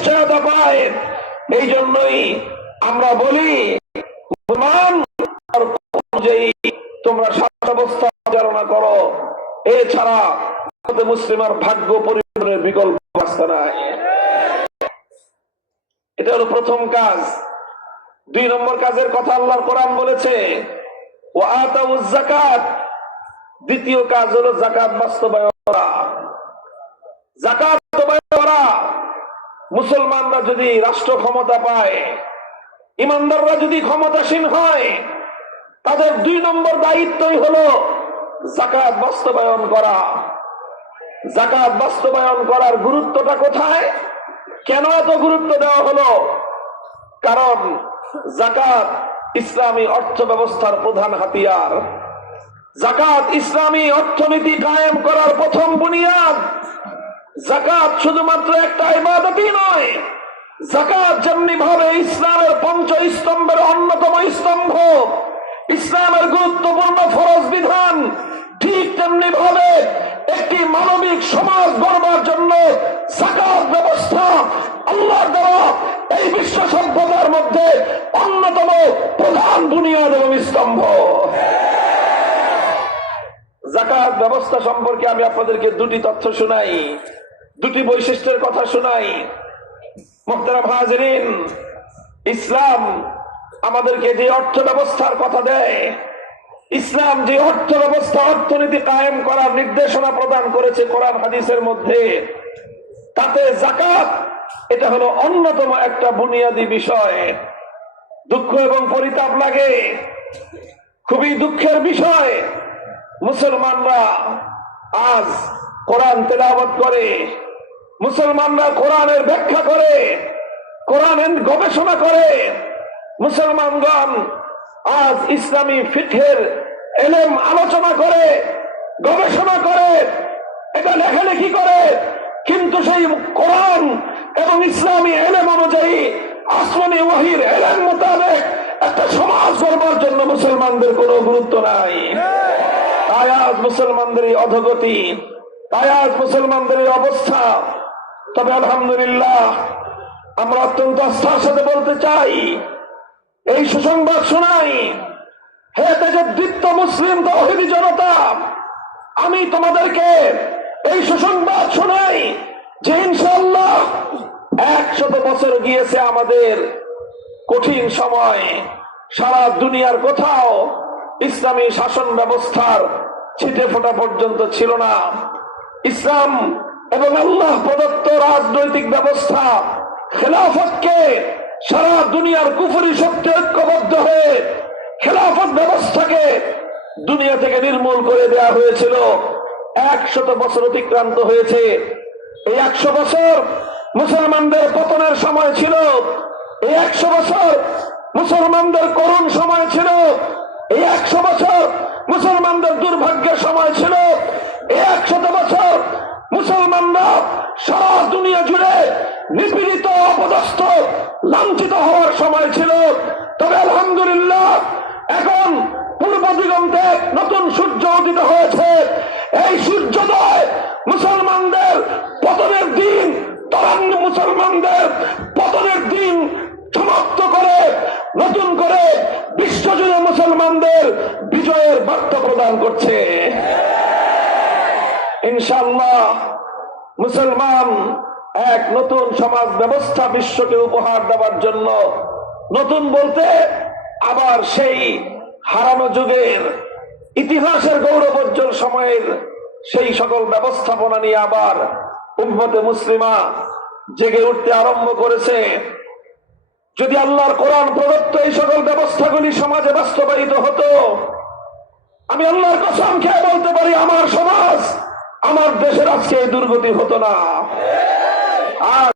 নিশ্চয়তা পায়। এই জন্যই আমরা বলি অনুযায়ী তোমরা শাসন ব্যবস্থা পরিচালনা করো, এছাড়া মুসলিমের ভাগ্য পরিবর্তনের বিকল্প রাস্তা নাই। এটা হলো প্রথম কাজ। 2 নম্বর কাজের কথা আল্লাহর কোরআন বলেছে ওয়া আতাউজ যাকাত। দ্বিতীয় কাজ হলো যাকাত বাস্তবায়ন করা। যাকাত বাস্তবায়ন করা। মুসলমানরা যদি রাষ্ট্র ক্ষমতা পায়, ইমানদাররা যদি ক্ষমতাসীন হয়, তাদের 2 নম্বর দায়িত্বই হলো যাকাত বাস্তবায়ন করা। যাকাত বাস্তবায়ন করার গুরুত্বটা কোথায়? কেন এত গুরুত্ব দেওয়া হলো? কারণ যাকাত ইসলামী অর্থ ব্যবস্থার প্রধান হাতিয়ার। যাকাত ইসলামী অর্থনীতি কায়েম করার প্রথম বুনিয়াদ। যাকাত শুধুমাত্র একটা ইবাদতই নয়, যাকাত যেমনি ভাবে ইসলামের 5 স্তম্ভের অন্যতম স্তম্ভ, ইসলামের গুরুত্বপূর্ণ ফরজ বিধান, ঠিক তেমনি ভাবে একটি মানবিক সমাজ গড়বার জন্য যাকাত ব্যবস্থা আল্লাহর দ্বারা এই বিশ্ব সভ্যতার মধ্যে অন্যতম প্রধান বুনিয়াদ এবং স্তম্ভ। যাকাত ব্যবস্থা সম্পর্কে আমি আপনাদেরকে 2টি তথ্য শোনাই, 2টি বৈশিষ্ট্যের কথা শোনাই। মুহতারাম হাজিরিন, ইসলাম আমাদেরকে যে অর্থ ব্যবস্থার কথা দেয়, ইসলাম যে অর্থ ব্যবস্থা অর্থনীতি কায়েম করার নির্দেশনা প্রদান করেছে কোরআন হাদিসের মধ্যে, তাতে যাকাত এটা হলো অন্যতম একটা বুনিয়াদী বিষয়। দুঃখ এবং পরিতাপ লাগে, খুবই দুঃখের বিষয়, মুসলমানরা আজ কোরআন তেলাওয়াত করে, মুসলমানরা কোরআনের ব্যাখ্যা করে, কোরআনের গবেষণা করে, মুসলমানগণ আজ ইসলামী ফিকহের ইলম আলোচনা করে, গবেষণা করে, এটা লেখালেখি করে, কিন্তু সেই কোরআন এবং ইসলামী ইলম অনুযায়ী আসমানী ওয়াহির ইলম মোতাবেক একটা সমাজ গড়বার জন্য মুসলমানদের কোনো গুরুত্ব নাই। তাই আজ মুসলমানদের এই অধোগতি, তাই আজ মুসলমানদের এই অবস্থা। তবে আলহামদুলিল্লাহ, আমরা অত্যন্ত আস্থার সাথে বলতে চাই, এই সুসংবাদ শোনাই, হে দেশবৃত্ত মুসলিম তাওহীদি জনতা, আমি তোমাদেরকে এই সুসংবাদ শোনাই যে ইনশাআল্লাহ 100 বছর গিয়েছে আমাদের কঠিন সময়। সারা দুনিয়ার কোথাও ইসলামী শাসন ব্যবস্থার ছিটে ফোটা পর্যন্ত ছিল না। ইসলাম এবং আল্লাহ প্রদত্ত রাজনৈতিক ব্যবস্থা খেলাফতকে সারা দুনিয়ার কুফরি শক্তি ঐক্যবদ্ধ হয়ে খেলাফত ব্যবস্থাকে দুনিয়া থেকে নির্মূল করে দেওয়া হয়েছিল। 100 বছর অতিক্রান্ত হয়েছে। এই 100 বছর মুসলমানদের পতনের সময় ছিল। এই 100 বছর মুসলমানদের করুণ সময় ছিল। এই 100 বছর মুসলমানদের দুর্ভাগ্যের সময় ছিল। এই 100 বছর মুসলমানরা সারা দুনিয়া জুড়ে নিপীড়িত, অপদস্থ, লাঞ্ছিত হওয়ার সময় ছিল। তবে আলহামদুলিল্লাহ, এখন পূর্ব দিগন্তে নতুন সূর্য উদিত হয়েছে। এই সূর্যোদয় মুসলমানদের পতনের দিন, তরঙ্গ মুসলমানদের পতনের দিন সমাপ্ত করে নতুন করে বিশ্বজুড়ে মুসলমানদের বিজয়ের বার্তা প্রদান করছে। ইনশাআল্লাহ মুসলমান এক নতুন সমাজ ব্যবস্থা বিশ্বকে উপহার দেওয়ার জন্য, নতুন বলতে আবার সেই হারানো যুগের ইতিহাসের গৌরবোজ্জ্বল সময়ের সেই সকল ব্যবস্থাপনা নিয়ে আবার উম্মতে মুসলিমা জেগে উঠতে আরম্ভ করেছে। যদি আল্লাহর কোরআন প্রদত্ত এই সকল ব্যবস্থাগুলি সমাজে বাস্তবায়িত হতো, আমি আল্লাহর কসম খেয়ে বলতে পারি আমার সমাজ, আমার দেশের আজকে এই দুর্গতি হতো না। আর